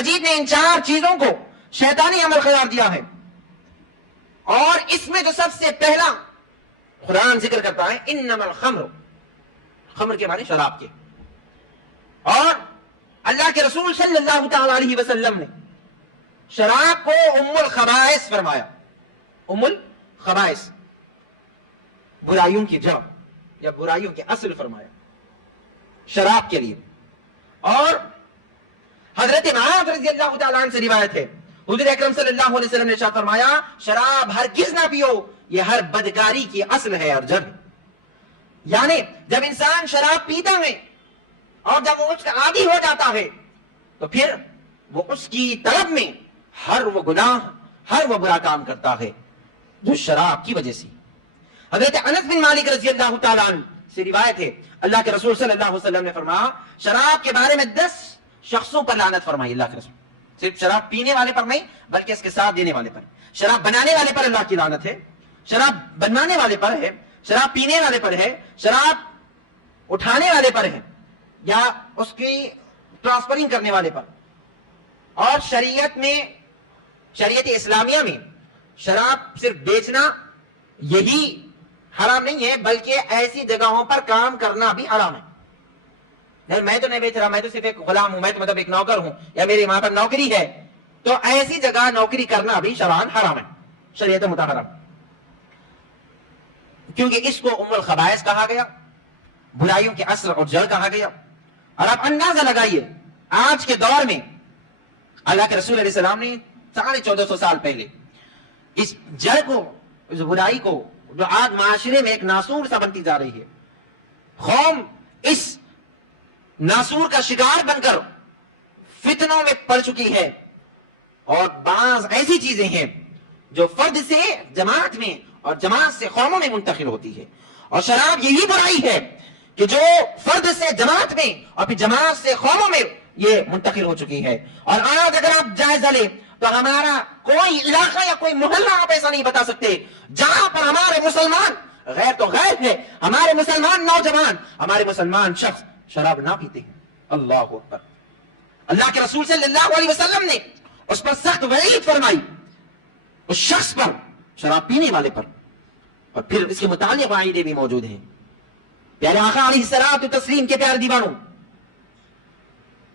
مجید نے ان 4 چیزوں کو شیطانی عمل قرار دیا ہے، اور اس میں جو سب سے پہلا قرآن ذکر کرتا ہے انما الخمر، خمر کے معنی شراب کے، اور اللہ کے رسول صلی اللہ تعالی علیہ وسلم نے شراب کو ام الخبائث فرمایا، ام الخبائث، برائیوں کی جڑ یا برائیوں کے اصل فرمایا شراب کے لیے۔ اور حضرت معاذ رضی اللہ تعالیٰ عنہ سے روایت ہے، حضور اکرم صلی اللہ علیہ وسلم نے ارشاد فرمایا شراب ہرگز نہ پیو، یہ ہر بدکاری کی اصل ہے اور جڑ ہے۔ یعنی جب انسان شراب پیتا ہے اور جب وہ اس کا عادی ہو جاتا ہے تو پھر وہ اس کی طلب میں ہر وہ گناہ، ہر وہ برا کام کرتا ہے جو شراب کی وجہ سے۔ حضرت انس بن مالک رضی اللہ تعالیٰ عنہ سے روایت ہے، اللہ کے رسول صلی اللہ علیہ وسلم نے فرمایا شراب کے بارے میں 10 شخصوں پر لعنت فرمائی اللہ کے رسول، صرف شراب پینے والے پر نہیں بلکہ اس کے ساتھ دینے والے پر، شراب بنانے والے پر اللہ کی لعنت ہے، شراب بنوانے والے پر ہے، شراب پینے والے پر ہے، شراب اٹھانے والے پر ہے یا اس کی ٹرانسفرنگ کرنے والے پر۔ اور شریعت اسلامیہ میں شراب صرف بیچنا یہی حرام نہیں ہے بلکہ ایسی جگہوں پر کام کرنا بھی حرام ہے۔ میں تو نہیں بیچ رہا، میں تو صرف ایک غلام ہوں، میں تو مطلب ایک نوکر ہوں یا میری وہاں پر نوکری ہے، تو ایسی جگہ نوکری کرنا بھی شرعاً حرام ہے شریعت مطہرہ، کیونکہ اس کو ام الخبائث کہا گیا، برائیوں کے اصل اور جڑ کہا گیا۔ اور آپ اندازہ لگائیے آج کے دور میں اللہ کے رسول علیہ السلام نے 1450 سال پہلے اس جڑ کو، اس برائی کو جو آج معاشرے میں ایک ناسور سا بنتی جا رہی ہے، قوم اس ناسور کا شکار بن کر فتنوں میں پڑ چکی ہے، اور بعض ایسی چیزیں ہیں جو فرد سے جماعت میں اور جماعت سے قوموں میں منتقل ہوتی ہے، اور شراب یہی برائی ہے کہ جو فرد سے جماعت میں اور پھر جماعت سے قوموں میں یہ منتقل ہو چکی ہے۔ اور آج اگر آپ جائزہ لیں تو ہمارا کوئی علاقہ یا کوئی محلہ آپ ایسا نہیں بتا سکتے جہاں پر ہمارے مسلمان، غیر تو غیر ہے، ہمارے مسلمان نوجوان، ہمارے مسلمان شخص شراب نہ پیتے ہیں۔ اللہ اکبر۔ اللہ کے رسول صلی اللہ علیہ وسلم نے اس پر سخت وعید فرمائی، اس شخص پر، شراب پینے والے پر، اور پھر اس کے متعلق وعیدیں بھی موجود ہیں۔ پیارے آقا علیہ الصلوۃ والتسلیم کے پیارے دیوانوں،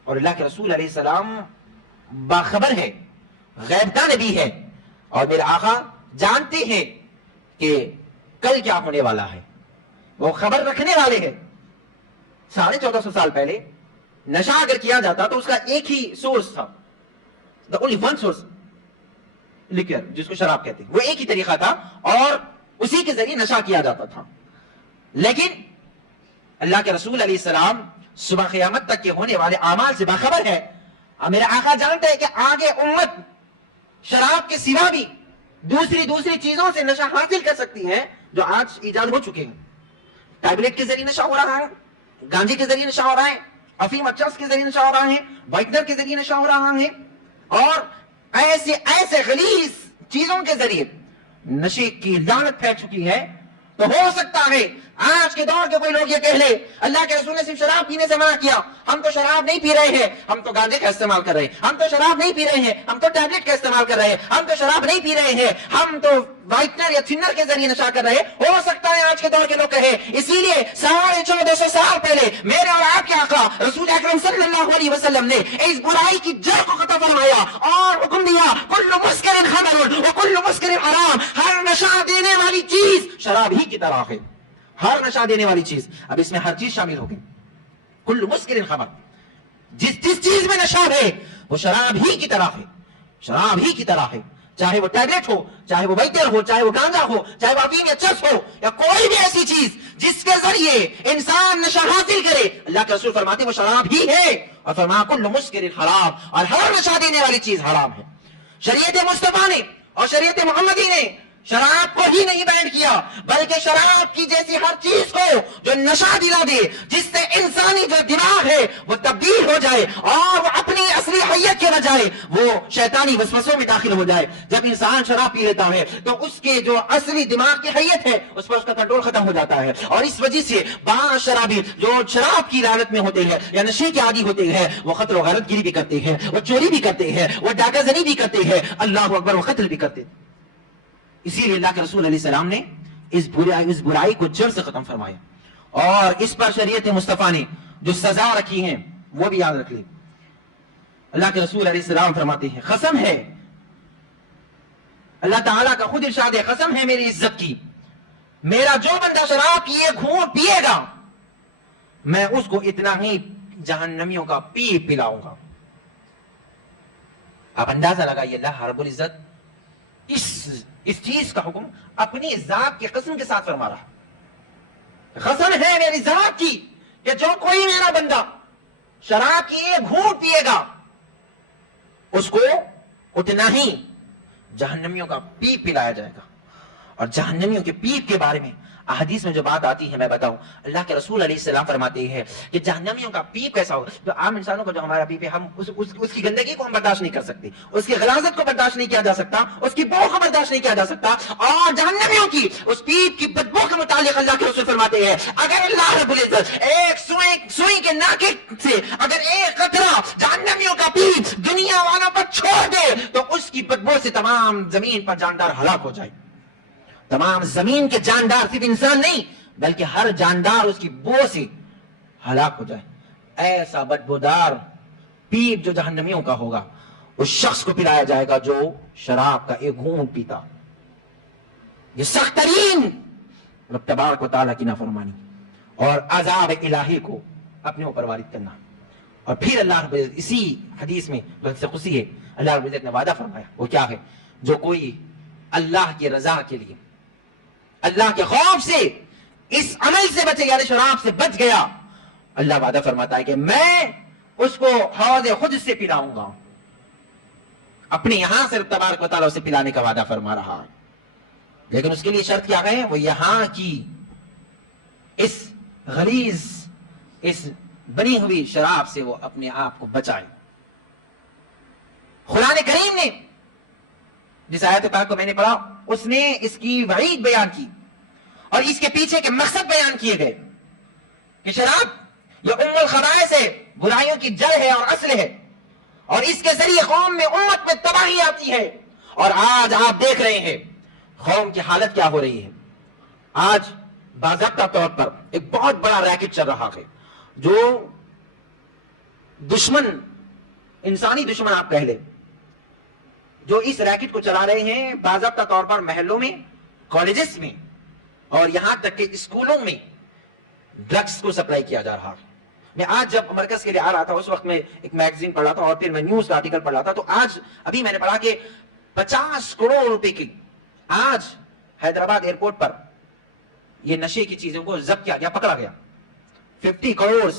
اور اللہ کے رسول علیہ السلام باخبر ہے، غیب کا نبی ہے، اور میرے آقا جانتے ہیں کہ کل کیا ہونے والا ہے، وہ خبر رکھنے والے ہیں۔ 1450 سال پہلے نشہ اگر کیا جاتا تو اس کا ایک ہی سورس تھا، the only one source، لکر، جس کو شراب کہتے ہیں، وہ ایک ہی طریقہ تھا اور اسی کے ذریعے نشہ کیا جاتا تھا۔ لیکن اللہ کے رسول علیہ السلام صبح قیامت تک کے ہونے والے اعمال سے باخبر ہے، اور میرے آقا جانتے ہیں کہ آگے امت شراب کے سوا بھی دوسری چیزوں سے نشہ حاصل کر سکتی ہے جو آج ایجاد ہو چکے ہیں۔ ٹیبلٹ کے ذریعے نشہ ہو رہا ہے، گانجے کے ذریعے نشہ ہو رہا ہے، افیم چرس کے ذریعے نشہ ہو رہا ہے، وائٹنر کے ذریعے نشہ ہو رہا ہے، اور ایسے غلیظ چیزوں کے ذریعے نشے کی لعنت پھیل چکی ہے۔ تو ہو سکتا ہے آج کے دور کے کوئی لوگ یہ کہہ لے اللہ کے رسول نے صرف شراب پینے سے منع کیا، ہم تو شراب نہیں پی رہے ہیں، ہم تو گانجے کا استعمال کر رہے ہیں، ہم تو شراب نہیں پی رہے ہیں، ہم تو ٹیبلٹ کا استعمال کر رہے ہیں، ہم تو شراب نہیں پی رہے ہیں، ہم تو وائٹنر یا تھنر کے ذریعے نشہ کر رہے ہیں۔ ہو سکتا ہے آج کے دور کے لوگ کہے، اسی لیے 1450 سال پہلے میرے اور آپ کے آقا رسول اکرم صلی اللہ علیہ وسلم نے اس برائی کی جڑ کو ختم فرمایا اور حکم دیا کل مسکر خمر وکل مسکر حرام، ہر نشہ دینے والی چیز شراب ہی کی طرح ہے، ہر نشہ دینے والی چیز، اب اس میں ہر چیز شامل ہوگی، کل مسکر خمر، جس چیز میں نشہ ہے وہ شراب ہی کی طرح ہے، شراب ہی کی طرح ہے، چاہے وہ ٹیبلٹ ہو، چاہے وہ وائٹنر ہو، چاہے وہ گانجا ہو، چاہے وہ افیم یا چرس ہو، یا کوئی بھی ایسی چیز جس کے ذریعے انسان نشہ حاصل کرے، اللہ کے رسول فرماتے ہیں وہ شراب ہی ہے، اور فرمایا کل مسکر حرام، اور ہر نشہ دینے والی چیز حرام ہے۔ شریعت مصطفیٰ نے اور شریعت محمدی نے شراب کو ہی نہیں بین کیا بلکہ شراب کی جیسی ہر چیز کو جو نشہ دلا دے، جس سے انسانی جو دماغ ہے وہ تبدیل ہو جائے اور وہ اپنی اصلی حیت کے بجائے وہ شیطانی وسوسوں میں داخل ہو جائے۔ جب انسان شراب پی لیتا ہے تو اس کے جو اصلی دماغ کی حیت ہے اس پر اس کا کنٹرول ختم ہو جاتا ہے، اور اس وجہ سے بعض شرابی جو شراب کی لعنت میں ہوتے ہیں یا نشے کے عادی ہوتے ہیں وہ قتل و غارت گیری بھی کرتے ہیں، وہ چوری بھی کرتے ہیں، وہ ڈاکہ زنی بھی کرتے ہیں، اللہ اکبر، وہ قتل بھی کرتے ہیں۔ اسی لیے اللہ کے رسول علیہ السلام نے اس برائی کو جڑ سے ختم فرمایا، اور اس پر شریعت مصطفیٰ نے جو سزا رکھی ہیں وہ بھی یاد رکھ لی۔ اللہ کے رسول علیہ السلام فرماتے ہیں، قسم ہے، اللہ تعالیٰ کا خود ارشاد ہے، قسم ہے میری عزت کی، میرا جو بندہ شراب کی ایک گھونٹ پیے گا میں اس کو اتنا ہی جہنمیوں کا پیپ پلاؤں گا۔ آپ اندازہ لگائیے، اللہ رب العزت اس چیز کا حکم اپنی ذات کی قسم کے ساتھ فرما رہا۔ قسم ہے میری ذات کی کہ جو کوئی میرا بندہ شراب کی ایک گھونٹ پیے گا اس کو اتنا ہی جہنمیوں کا پیپ پلایا جائے گا۔ اور جہنمیوں کے پیپ کے بارے میں احادیث میں جو بات آتی ہے میں بتاؤں، اللہ کے رسول علیہ السلام فرماتے ہیں کہ جہنمیوں کا پیپ کیسا ہوگا۔ جو عام انسانوں کو جو ہمارا پیپ ہے، ہم اس کی گندگی کو ہم برداشت نہیں کر سکتے، اس کی غلاظت کو برداشت نہیں کیا جا سکتا، اس کی بو کو برداشت نہیں کیا جا سکتا، اور جہنمیوں کی اس پیپ کی بدبو کے متعلق اللہ کے رسول فرماتے ہیں اگر اللہ رب العزت ایک سوئی کے ناکے سے اگر ایک قطرہ جہنمیوں کا پیپ دنیا والوں پر چھوڑ دے تو اس کی بدبو سے تمام زمین پر جاندار ہلاک ہو جائے۔ تمام زمین کے جاندار، صرف انسان نہیں بلکہ ہر جاندار اس کی بو سے ہلاک ہو جائے۔ ایسا بدبودار پیپ جو جہنمیوں کا ہوگا اس شخص کو پلایا جائے گا جو شراب کا ایک گھونٹ پیتا۔ یہ سخت ترین رب تبارک و تعالیٰ کی نافرمانی اور عذاب الہی کو اپنے اوپر وارد کرنا۔ اور پھر اللہ رب العزت اسی حدیث میں جو حدیث قدسی ہے، اللہ رب العزت نے وعدہ فرمایا، وہ کیا ہے؟ جو کوئی اللہ کی رضا کے لیے، اللہ کے خوف سے اس عمل سے بچے، یعنی شراب سے بچ گیا، اللہ وعدہ فرماتا ہے کہ میں اس کو حوض خود سے پلاؤں گا۔ اپنے یہاں سے تبارک و تعالیٰ اسے پلانے کا وعدہ فرما رہا ہے، لیکن اس کے لیے شرط کیا ہے؟ وہ یہاں کی اس غلیظ، اس بنی ہوئی شراب سے وہ اپنے آپ کو بچائے۔ قرآن کریم نے جس آیت پاک کو میں نے پڑھا اس نے اس کی وعید بیان کی اور اس کے پیچھے کے مقصد بیان کیے گئے کہ شراب یہ ام الخبائث ہے، برائیوں کی جڑ ہے اور اصل ہے، اور اس کے ذریعے قوم میں، امت میں تباہی آتی ہے۔ اور آج آپ دیکھ رہے ہیں قوم کی حالت کیا ہو رہی ہے۔ آج باضابطہ طور پر ایک بہت بڑا ریکٹ چل رہا ہے جو دشمن، انسانی دشمن آپ کہہ لیں، جو اس ریکٹ کو چلا رہے ہیں باضابطہ طور پر محلوں میں، کالجز میں اور یہاں تک کہ اسکولوں میں ڈرگس کو سپلائی کیا جا رہا ہے۔ میں آج جب مرکز کے لیے آ رہا تھا اس وقت میں ایک میگزین پڑھ رہا تھا اور پھر میں نیوز کا آرٹیکل پڑھ رہا تھا، تو آج ابھی میں نے پڑھا کہ 50 کروڑ روپے کی آج حیدرآباد ایئرپورٹ پر یہ نشے کی چیزوں کو ضبط کیا گیا، پکڑا گیا۔ 50 کروڑ،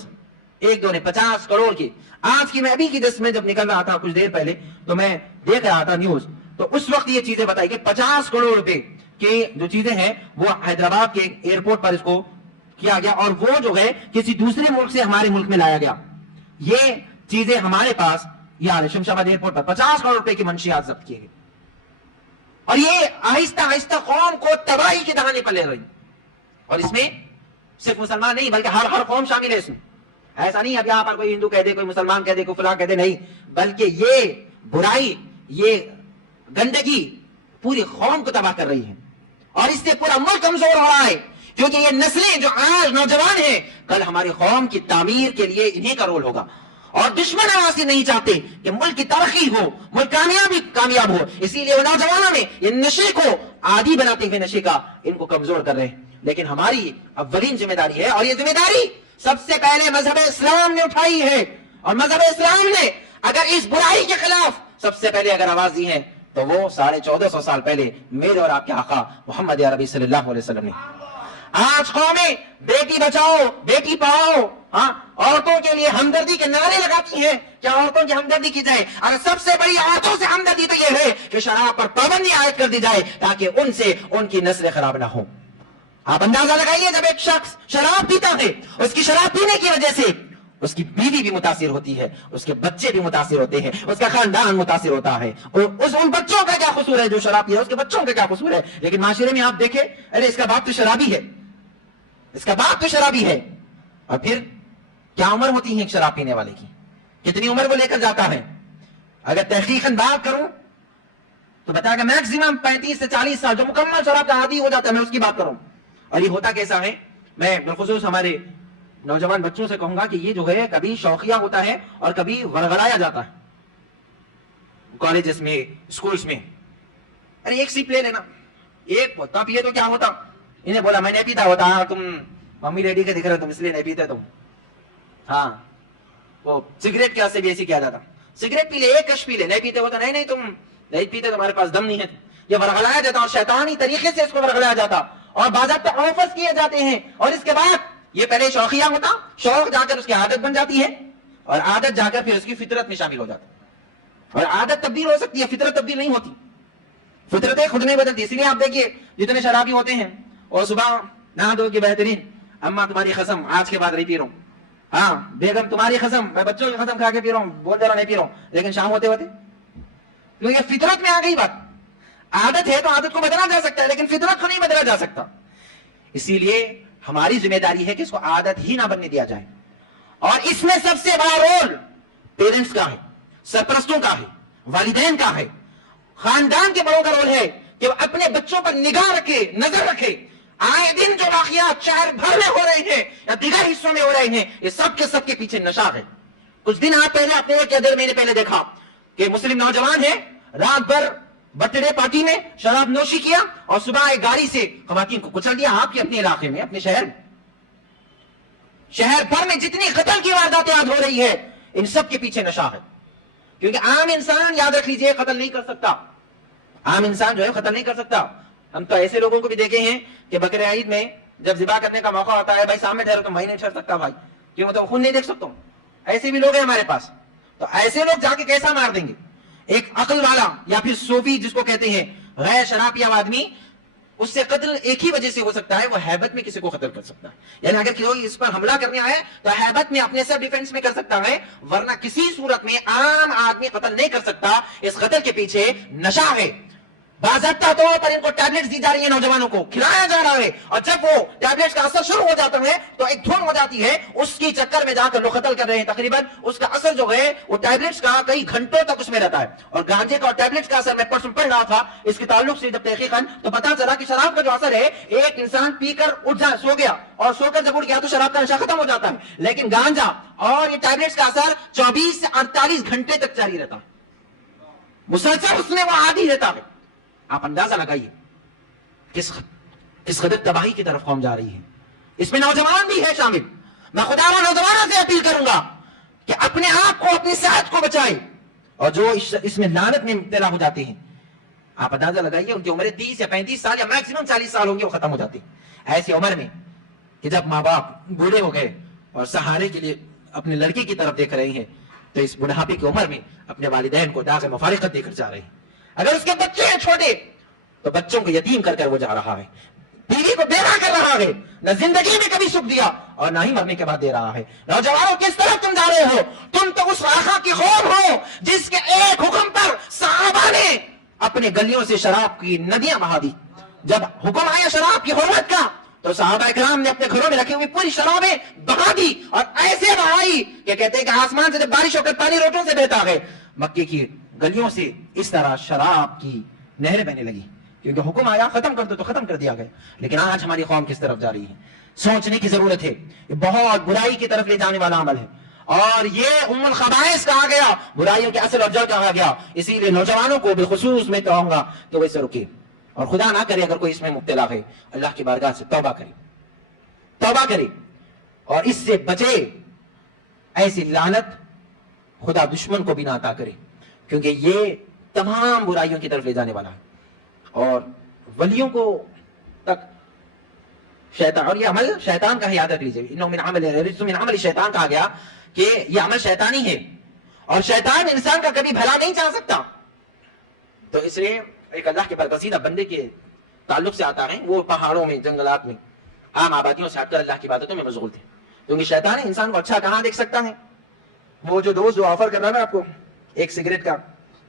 ایک دو نے 50 کروڑ کی۔ آج کی میں ابھی کی دس میں جب نکل رہا تھا کچھ دیر پہلے تو میں دیکھ رہا تھا نیوز، تو اس وقت یہ چیزیں بتائی کہ 50 کروڑ روپے کی جو چیزیں ہیں وہ حیدرآباد کے ایئرپورٹ پر اس کو کیا گیا، اور وہ جو ہے کسی دوسرے ملک سے ہمارے ملک میں لایا گیا۔ یہ چیزیں ہمارے پاس یہاں شمشاباد ایئرپورٹ پر 50 کروڑ روپے کی منشیات ضبط کیے گئے، اور یہ آہستہ آہستہ قوم کو تباہی کے دہانے پر لے رہی۔ اور اس میں صرف مسلمان نہیں بلکہ ہر قوم شامل ہے اس میں۔ ایسا نہیں اب یہاں پر کوئی ہندو کہہ دے، کوئی مسلمان کہہ دے، کوئی فلاں کہہ دے، نہیں، بلکہ یہ برائی، یہ گندگی پوری قوم کو تباہ کر رہی ہے، اور اس سے پورا ملک کمزور ہو رہا ہے، کیونکہ یہ نسلیں جو آج نوجوان ہیں کل ہماری قوم کی تعمیر کے لیے انہیں کا رول ہوگا۔ اور دشمن آواز نہیں چاہتے کہ ملک کی ترقی ہو، ملک کامیاب ہو، اسی لیے وہ نوجوانوں میں یہ نشے کو عادی بناتے ہوئے نشے کا ان کو کمزور کر رہے ہیں۔ لیکن ہماری اولین ذمہ داری ہے، اور یہ ذمہ داری سب سے پہلے مذہب اسلام نے اٹھائی ہے، اور مذہب اسلام نے اگر اس برائی کے خلاف سب سے پہلے اگر آواز دی ہے تو وہ 1450 سال پہلے میرے اور آپ کے آقا محمد عربی صلی اللہ علیہ وسلم نے۔ آج قومیں بیٹی بچاؤ بیٹی پڑھاؤ عورتوں کے لیے ہمدردی کے نعرے لگاتی ہیں. کیا عورتوں کی ہمدردی کی جائے؟ اگر سب سے بڑی عورتوں سے ہمدردی تو یہ ہے کہ شراب پر پابندی عائد کر دی جائے تاکہ ان سے ان کی نسلیں خراب نہ ہوں. آپ اندازہ لگائیے جب ایک شخص شراب پیتا ہے، اس کی شراب پینے کی وجہ سے اس کی بیوی بھی متاثر ہوتی ہے، اس کے بچے بھی متاثر ہوتے ہیں، اس کا خاندان متاثر ہوتا ہے. ان بچوں کا کیا قصور ہے جو شراب پیا، اس کے بچوں کا کیا قصور ہے؟ لیکن معاشرے میں آپ دیکھیں، ارے اس کا باپ تو شرابی ہے، اس کا باپ تو شرابی ہے. اور پھر کیا عمر ہوتی ہے ایک شراب پینے والے کی؟ کتنی عمر وہ لے کر جاتا ہے؟ اگر تحقیقاً بات کروں تو بتایا کہ میکسیمم 35 سے 40 سال جو مکمل شراب کا عادی ہو جاتا ہے، میں اس کی بات کروں. اور یہ ہوتا کیسا ہے؟ میں بالخصوص ہمارے نوجوان بچوں سے کہوں گا کہ یہ جو ہے کبھی شوقیہ ہوتا ہے اور کبھی ورغلایا جاتا ہے. کالجز میں، اسکولز میں، ارے ایک سیپ لے لینا، ایک ہوتا پیے تو کیا ہوتا؟ انہیں بولا میں نہیں پیتا ہوتا، تم ممی ڈیڈی کے دکھ رہے تم اس لیے نہیں پیتے تم. ہاں وہ سگریٹ کے سے بھی ایسی کیا جاتا، سگریٹ پی لے، ایک کش پی لے، نہیں پیتے ہوتا، نہیں تم نہیں پیتے، تمہارے پاس دم نہیں ہے. یہ ورغلایا جاتا اور شیطانی طریقے سے اس کو ورغلایا جاتا اور باضابطہ آفرز کیے جاتے ہیں. اور اس کے بعد یہ پہلے شوقیہ ہوتا، شوق جا کر اس کی عادت بن جاتی ہے اور عادت جا کر پھر اس کی فطرت میں شامل ہو جاتی ہے. اور عادت تبدیل ہو سکتی ہے، فطرت تبدیل نہیں ہوتی، فطرتیں خود نہیں بدلتی. اس لیے آپ دیکھیے جتنے شرابی ہوتے ہیں اور صبح نہا دھو کے بہترین، اماں تمہاری قسم آج کے بعد نہیں پی رہا ہوں، ہاں بیگم تمہاری قسم میں بچوں کی قسم کھا کے پی رہا ہوں، بہت زیادہ نہیں پی رہا ہوں، لیکن شام ہوتے ہوتے کیونکہ فطرت میں آ گئی بات. عادت ہے تو عادت کو بدلا جا سکتا ہے لیکن فطرت کو نہیں بدلا جا سکتا. اسی لیے ہماری ذمہ داری ہے کہ اس کو عادت ہی نہ بننے دیا جائے. اور اس میں سب سے بڑا رول پیرنٹس کا ہے، سرپرستوں کا ہے، والدین کا ہے، خاندان کے بڑوں کا رول ہے کہ وہ اپنے بچوں پر نگاہ رکھے، نظر رکھے. آئے دن جو واقعات شہر بھر میں ہو رہے ہیں یا دیگر حصوں میں ہو رہے ہیں، یہ سب کے پیچھے نشہ ہے. کچھ دن آپ پہلے آپ نے ایک یا 1.5 مہینے پہلے دیکھا کہ مسلم نوجوان ہے، رات بھر برتھ ڈے پارٹی میں شراب نوشی کیا اور صبح ایک گاڑی سے خواتین کو کچل دیا. آپ کے اپنے علاقے میں، اپنے شہر میں، شہر بھر میں جتنی قتل کی وارداتیں آج ہو رہی ہے، ان سب کے پیچھے نشہ ہے. کیونکہ عام انسان، یاد رکھ لیجئے، قتل نہیں کر سکتا. عام انسان جو ہے قتل نہیں کر سکتا. ہم تو ایسے لوگوں کو بھی دیکھے ہیں کہ بقرہ عید میں جب ذبح کرنے کا موقع ہوتا ہے، بھائی سامنے ٹھہرو، تم بھائی نہیں ٹھہر سکتا بھائی، کیوں تو خون نہیں دیکھ سکتا ہوں. ایسے بھی لوگ ہیں ہمارے پاس. تو ایسے لوگ جا کے کیسا مار دیں گے؟ ایک عقل والا یا پھر صوفی جس کو کہتے ہیں، غیر شراب یا آدمی، اس سے قتل ایک ہی وجہ سے ہو سکتا ہے، وہ ہیبت میں کسی کو قتل کر سکتا ہے. یعنی اگر کوئی اس پر حملہ کرنے آئے تو ہیبت میں اپنے سیلف ڈیفینس میں کر سکتا ہے، ورنہ کسی صورت میں عام آدمی قتل نہیں کر سکتا. اس قتل کے پیچھے نشہ ہے. باضابطہ طور پر ان کو ٹیبلٹس دی جا رہی ہیں، نوجوانوں کو کھلایا جا رہا ہے، اور جب وہ ٹیبلٹس کا اثر شروع ہو جاتا ہے تو ایک دھن ہو جاتی ہے، اس کی چکر میں جا کر لوگ قتل کر رہے ہیں. تقریباً اس کا اثر جو ہے وہ ٹیبلٹس کا کئی گھنٹوں تک اس میں رہتا ہے. اور گانجے کا اور ٹیبلٹس کا اثر میں پرسوں پڑھ رہا تھا اس کے تعلق سے جب تحقیقاً، تو پتا چلا کہ شراب کا جو اثر ہے، ایک انسان پی کر اٹھ جائے، سو گیا، اور سو کر جب اٹھ گیا تو شراب کا نشہ ختم ہو جاتا ہے. لیکن گانجا اور یہ ٹیبلٹس کا اثر 24 سے 48 گھنٹے تک جاری رہتا ہے، مسلسل اس میں وہ عادی رہتا ہے. آپ اندازہ لگائیے کس قدر تباہی کی طرف قوم جا رہی ہے. اس میں نوجوان بھی ہے شامل. میں خدا را نوجوانوں سے اپیل کروں گا کہ اپنے آپ کو، اپنی صحت کو بچائیں. اور جو اس میں لعنت میں مبتلا ہو جاتے ہیں، آپ اندازہ لگائیے ان کی عمریں 30 یا 35 سال یا میکسیمم 40 سال ہوں گے، وہ ختم ہو جاتی. ایسی عمر میں کہ جب ماں باپ بوڑھے ہو گئے اور سہارے کے لیے اپنے لڑکے کی طرف دیکھ رہے ہیں، تو اس بڑھاپے کی عمر میں اپنے والدین کو داغ مفارقت دے کر جا رہے ہیں. اگر اس کے بچے ہیں چھوٹے تو بچوں کو یتیم کر کر وہ جا رہا ہے، بیوی کو بیوہ کر رہا ہے، نہ زندگی میں کبھی سکھ دیا اور نہ ہی مرنے کے بعد دے رہا ہے. نوجوانوں کس طرح تم جا رہے ہو؟ تم تو اس آقا کی قوم ہو جس کے ایک حکم پر صحابہ نے اپنے گلیوں سے شراب کی ندیاں بہا دی. جب حکم آیا شراب کی حرمت کا تو صحابہ کرام نے اپنے گھروں میں رکھی ہوئی پوری شرابیں بہا دی، اور ایسے بہائی کہ کہتے ہیں کہ آسمان سے جب بارش ہو کر پانی روٹوں سے بہتا ہے، مکے کی گلیوں سے اس طرح شراب کی نہریں بہنے لگی. کیونکہ حکم آیا ختم کر دو تو ختم کر دیا گیا. لیکن آج ہماری قوم کس طرف جا رہی ہے؟ سوچنے کی ضرورت ہے. یہ بہت برائی کی طرف لے جانے والا عمل ہے، اور یہ ام الخبائث کہا گیا، برائیوں کے اصل اور جڑ کہا گیا. اسی لیے نوجوانوں کو بالخصوص میں کہوں گا کہ وہ اسے رکے، اور خدا نہ کرے اگر کوئی اس میں مبتلا ہے، اللہ کی بارگاہ سے توبہ کرے اور اس سے بچے. ایسی لعنت خدا دشمن کو بھی نہ عطا کرے، کیونکہ یہ تمام برائیوں کی طرف لے جانے والا ہے. اور ولیوں کو تک شیطان، اور یہ عمل شیطان کا ہے، یاد رکھ لیجیے، انه من عمل شیطان کہا گیا کہ یہ عمل شیطانی ہے، اور شیطان انسان کا کبھی بھلا نہیں چاہ سکتا. تو اس لیے ایک اللہ کے برگزیدہ بندے کے تعلق سے آتا ہے، وہ پہاڑوں میں، جنگلات میں، عام آبادیوں سے ہٹ کر اللہ کی عبادتوں میں مشغول تھے، کیونکہ شیطان انسان کو اچھا کہاں دیکھ سکتا ہے. وہ جو دوست جو آفر کر رہا ہے آپ کو ایک سگریٹ کا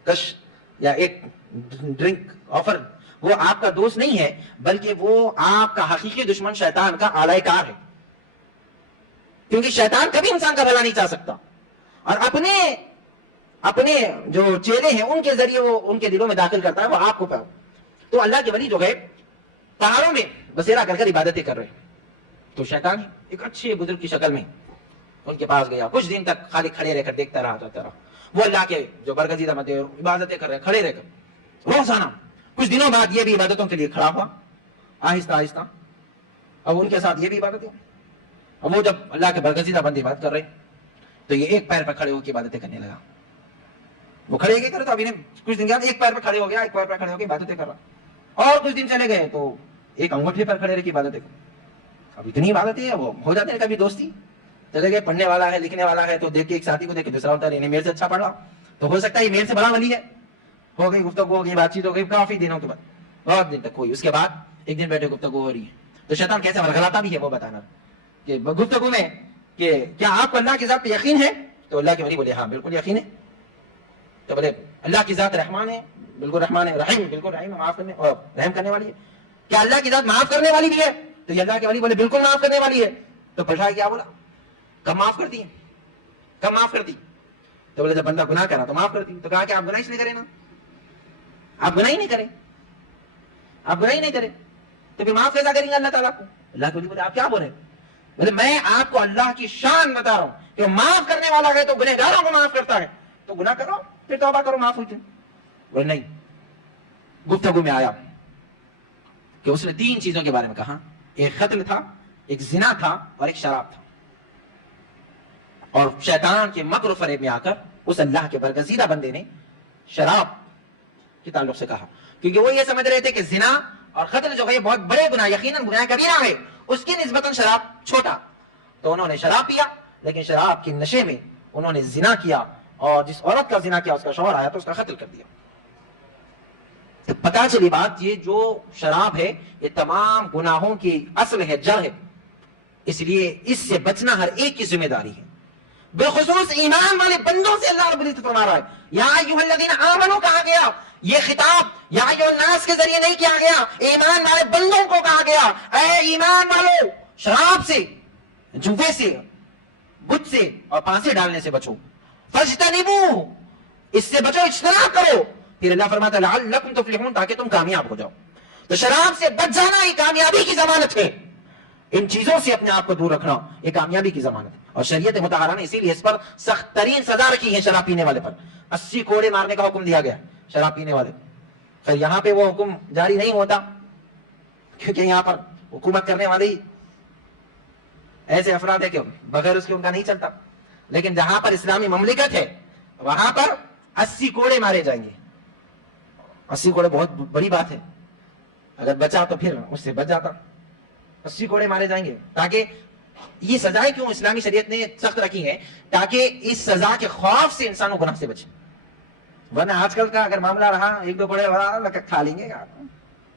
کش یا ایک ڈرنک آفر، وہ آپ کا دوست نہیں ہے، بلکہ وہ آپ کا حقیقی دشمن شیطان کا اعلی کار ہے، کیونکہ شیطان کبھی انسان کا بھلا نہیں چاہ سکتا، اور اپنے جو چیلے ہیں ان کے ذریعے وہ ان کے دلوں میں داخل کرتا ہے، وہ آپ کو پاؤ. تو اللہ کے ولی جو ہے پہاڑوں میں بسیرا کر کر عبادتیں کر رہے ہیں، تو شیطان ایک اچھے بزرگ کی شکل میں ان کے پاس گیا، کچھ دن تک خالی کھڑے رہ کر دیکھتا رہا. وہ اللہ کے جو برگزیدہ بندے عبادتیں کر رہے ہیں کھڑے رہ کر روزانہ. کچھ دنوں بعد یہ بھی عبادتوں کے لیے کھڑا ہوا آہستہ آہستہ، اب ان کے ساتھ یہ بھی عبادتیں. اب وہ جب اللہ کے برگزیدہ بندے عبادت کر رہے تو یہ ایک پیر پر کھڑے ہو کے عبادتیں کرنے لگا. وہ کھڑے کر رہے تو ابھی نے کچھ دن کے بعد ایک پیر پر کھڑے ہو گیا، ایک پیر پر کھڑے ہو کے عبادتیں کر رہا، اور کچھ دن چلے گئے تو ایک انگوٹھے پر کھڑے رہ کے عبادتیں کر. اب اتنی عبادتیں ہیں وہ ہو جاتے ہیں کبھی دوستی، چلے گئے پڑھنے والا ہے لکھنے والا ہے تو دیکھ کے ایک ساتھی کو دیکھ کے دوسرا ہوتا ہے میرے سے اچھا پڑھ رہا تو ہو سکتا ہے یہ میرے سے بڑا ولی ہے. ہو گئی گفتگو، ہو گئی بات چیت، ہو گئی کافی دنوں کے بعد، بہت دن تک ہوئی. اس کے بعد ایک دن بیٹھے گفتگو ہو رہی ہے تو شیطان کیسے ورگلاتا بھی ہے وہ بتانا کہ گفتگو میں کہ کیا آپ کو اللہ کی ذات پہ یقین ہے؟ تو اللہ کے ولی بولے ہاں بالکل یقین ہے. تو بولے اللہ کی ذات رحمان ہے؟ بالکل رحمان ہے. رحیم؟ بالکل رحیم ہے، معاف کرنے اور رحم کرنے والی ہے. کیا اللہ کی ذات معاف کرنے والی بھی ہے؟ تو یہ اللہ کے ولی بولے بالکل معاف کرنے والی ہے. تو پٹھا کیا بولا؟ کب معاف کرتی ہے؟ کب معاف کرتی؟ تو بولے جب بندہ گناہ کرا تو معاف کرتی. تو کہا کہ آپ گناہ اس لیے کریں نا، آپ گناہ ہی نہیں کریں، آپ گناہ ہی نہیں کریں تو پھر معاف کیسا کریں گے اللہ تعالیٰ کو؟ اللہ کے ولی بولے آپ کیا بول رہے ہیں؟ بولے میں آپ کو اللہ کی شان بتا رہا ہوں کہ معاف کرنے والا ہے تو گنہگاروں کو معاف کرتا ہے، تو گناہ کرو پھر توبہ کرو معاف ہوئی. بولے نہیں. گفتگو میں آیا کہ اس نے 3 چیزوں کے بارے میں کہا، ایک قتل تھا، ایک زنا تھا اور ایک شراب تھا. اور شیطان کے مکر و فریب میں آ کر اس اللہ کے برگزیدہ بندے نے شراب کے تعلق سے کہا، کیونکہ وہ یہ سمجھ رہے تھے کہ زنا اور قتل جو ہے بہت بڑے گناہ، یقیناً گناہ کبیرہ ہے، اس کی نسبتاً شراب چھوٹا. تو انہوں نے شراب پیا، لیکن شراب کی نشے میں انہوں نے زنا کیا، اور جس عورت کا زنا کیا اس کا شوہر آیا تو اس کا قتل کر دیا. تو پتہ چلی بات، یہ جو شراب ہے یہ تمام گناہوں کی اصل ہے، جڑ ہے. اس لیے اس سے بچنا ہر ایک کی ذمہ داری ہے، بالخصوص ایمان والے بندوں سے اللہ رب العزت فرما رہا ہے. یا ایھا الذین آمنوا کہا گیا، یہ خطاب یا ایھا الناس کے ذریعے نہیں کیا گیا، ایمان والے بندوں کو کہا گیا اے ایمان والو شراب سے، جوے سے، بت سے اور پھانسی ڈالنے سے بچو. فاجتنبوہ، اس سے بچو، اجتناب کرو. پھر اللہ فرماتا ہے لعلکم تفلحون، تاکہ تم کامیاب ہو جاؤ. تو شراب سے بچ جانا یہ کامیابی کی ضمانت ہے، ان چیزوں سے اپنے آپ کو دور رکھنا یہ کامیابی کی ضمانت ہے. اور شریعت مطہرہ نے اسی لیے اس پر سخت ترین سزا رکھی ہے شراب پینے والے پر. 80 کوڑے مارنے کا حکم دیا گیا شراب پینے والے. خیر یہاں پہ وہ حکم جاری نہیں ہوتا کیونکہ یہاں پر حکومت کرنے والے ہی ایسے افراد ہے کہ بغیر اس کے ان کا نہیں چلتا. لیکن جہاں پر اسلامی مملکت ہے وہاں پر 80 کوڑے مارے جائیں گے. 80 کوڑے بہت بڑی بات ہے، اگر بچا تو پھر اس سے بچ جاتا. 80 کوڑے مارے جائیں گے. تاکہ یہ سزائیں کیوں اسلامی شریعت نے سخت رکھی ہیں؟ تاکہ اس سزا کے خوف سے انسانوں گناہ سے بچے. ورنہ آج کل کا اگر معاملہ رہا 1-2 کوڑے کھا لیں گے،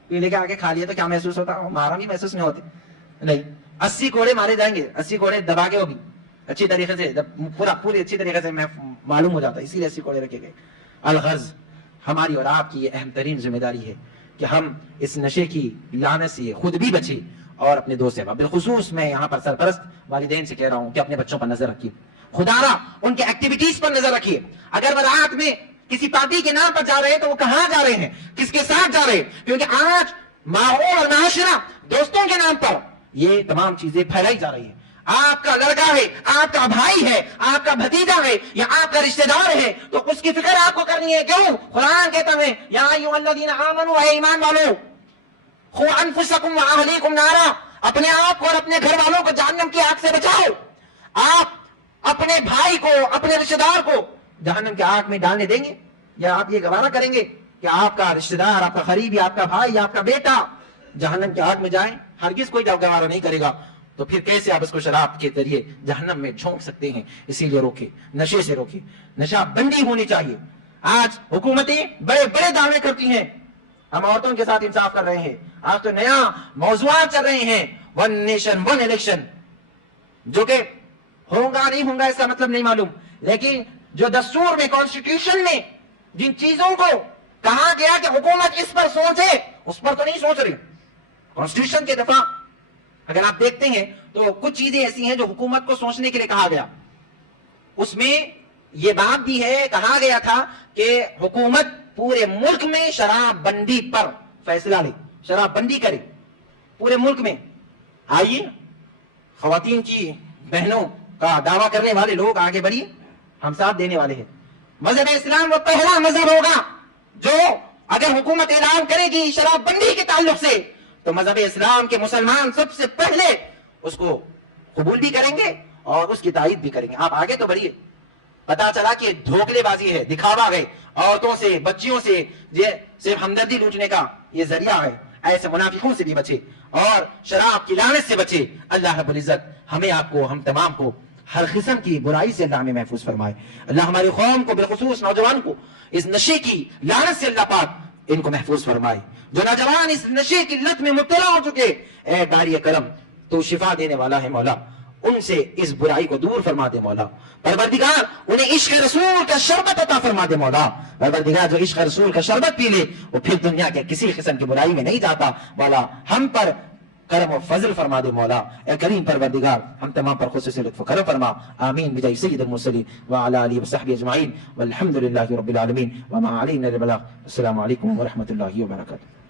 پی لے کے آگے کھا لیا تو کیا محسوس ہوتا؟ مارا بھی محسوس نہیں ہوتی. نہیں، 80 کوڑے مارے جائیں گے. 80 کوڑے دبا کے ہوگی اچھی طریقے سے، پوری اچھی طریقے سے معلوم ہو جاتا ہے، اسی لیے 80 کوڑے رکھے گئے. الغرض ہماری اور آپ کی یہ اہم ترین ذمہ داری ہے کہ ہم اس نشے کی لعنت سے خود بھی بچیں اور اپنے دوست سے. بالخصوص میں یہاں پر سرپرست والدین سے کہہ رہا ہوں کہ اپنے بچوں پر نظر رکھیے، خدا را ان کے ایکٹیویٹیز پر نظر رکھیے. اگر وہ رات میں کسی پارٹی کے نام پر جا رہے ہیں تو وہ کہاں جا رہے ہیں، کس کے ساتھ جا رہے ہیں؟ کیونکہ آج ماحول اور معاشرہ دوستوں کے نام پر یہ تمام چیزیں پھیلائی جا رہی ہیں. آپ کا لڑکا ہے، آپ کا بھائی ہے، آپ کا بھتیجا ہے یا آپ کا رشتہ دار ہے تو اس کی فکر آپ کو کرنی ہے. کیوں؟ قرآن کہتا ہے یا ایھا الذین آمنوا، اے ایمان والو، قوا انفسکم واہلیکم نارا، اپنے آپ کو اور اپنے گھر والوں کو جہنم کی آگ سے بچاؤ. آپ اپنے بھائی کو، اپنے رشتہ دار کو جہنم کی آگ میں ڈالنے دیں گے؟ یا آپ یہ گوارا کریں گے کہ آپ کا رشتہ دار، آپ کا قریبی، آپ کا بھائی، آپ کا بیٹا جہنم کی آگ میں جائیں ہرگز کوئی گوارا نہیں کرے گا، تو پھر کیسے آپ اس کو شراب کے ذریعے جہنم میں جھونک سکتے ہیں؟ اسی لیے روکے، نشے سے روکے، نشہ بندی ہونی چاہیے۔ آج حکومتیں بڑے بڑے دعوے کرتی ہیں، ہم عورتوں کے ساتھ انصاف کر رہے ہیں، آج تو نیا موضوعات چل رہے ہیں، ون نیشن ون الیکشن، جو کہ ہوگا نہیں ہوگا اس کا مطلب نہیں معلوم، لیکن جو دستور میں، کانسٹیٹیوشن میں جن چیزوں کو کہا گیا کہ حکومت اس پر سوچے، اس پر تو نہیں سوچ رہی۔ کانسٹیٹیوشن کے دفعہ اگر آپ دیکھتے ہیں تو کچھ چیزیں ایسی ہیں جو حکومت کو سوچنے کے لیے کہا گیا، اس میں یہ بات بھی ہے، کہا گیا تھا کہ حکومت پورے ملک میں شراب بندی پر فیصلہ لے، شراب بندی کرے پورے ملک میں۔ آئیے خواتین کی بہنوں کا دعویٰ کرنے والے لوگ آگے بڑھیے، ہم ساتھ دینے والے ہیں۔ مذہب اسلام وہ پہلا مذہب ہوگا جو اگر حکومت اعلان کرے گی شراب بندی کے تعلق سے تو مذہب اسلام کے مسلمان سب سے پہلے اس کو قبول بھی کریں گے اور اس کی تائید بھی کریں گے۔ آپ آگے تو بڑھیے۔ پتا چلا کہ دھوکلے بازی ہے، دکھاوا ہے، عورتوں سے، بچیوں سے صرف ہمدردی لوٹنے کا یہ ذریعہ ہے، ایسے منافقوں سے بھی بچے اور شراب کی لعنت سے بچے۔ اللہ رب العزت ہمیں، آپ کو، ہم تمام کو ہر قسم کی برائی سے اللہ ہمیں محفوظ فرمائے۔ اللہ ہماری قوم کو، بالخصوص نوجوان کو، اس نشے کی لعنت سے اللہ پاک ان کو محفوظ فرمائے۔ جو نوجوان اس نشے کی لت میں مبتلا ہو چکے، اے باری کرم تو شفا دینے والا ہے مولا، ان سے اس برائی کو دور فرما دے مولا۔ پروردگار انہیں عشق رسول کا شربت عطا فرما دے مولا۔ پروردگار جو عشق رسول کا شربت پی لے وہ پھر دنیا کے کسی قسم کی برائی میں نہیں جاتا مولا۔ ہم پر کرم و فضل فرما دے مولا۔ اے کریم پروردگار ہم تمام پر خصوصی لطف و کرم فرما۔ آمین بجاہ سید المرسلین وعلی آلہ وصحبہ اجمعین والحمد للہ رب العالمین وما علینا الا البلاغ۔ السلام علیکم ورحمۃ اللہ وبرکاتہ۔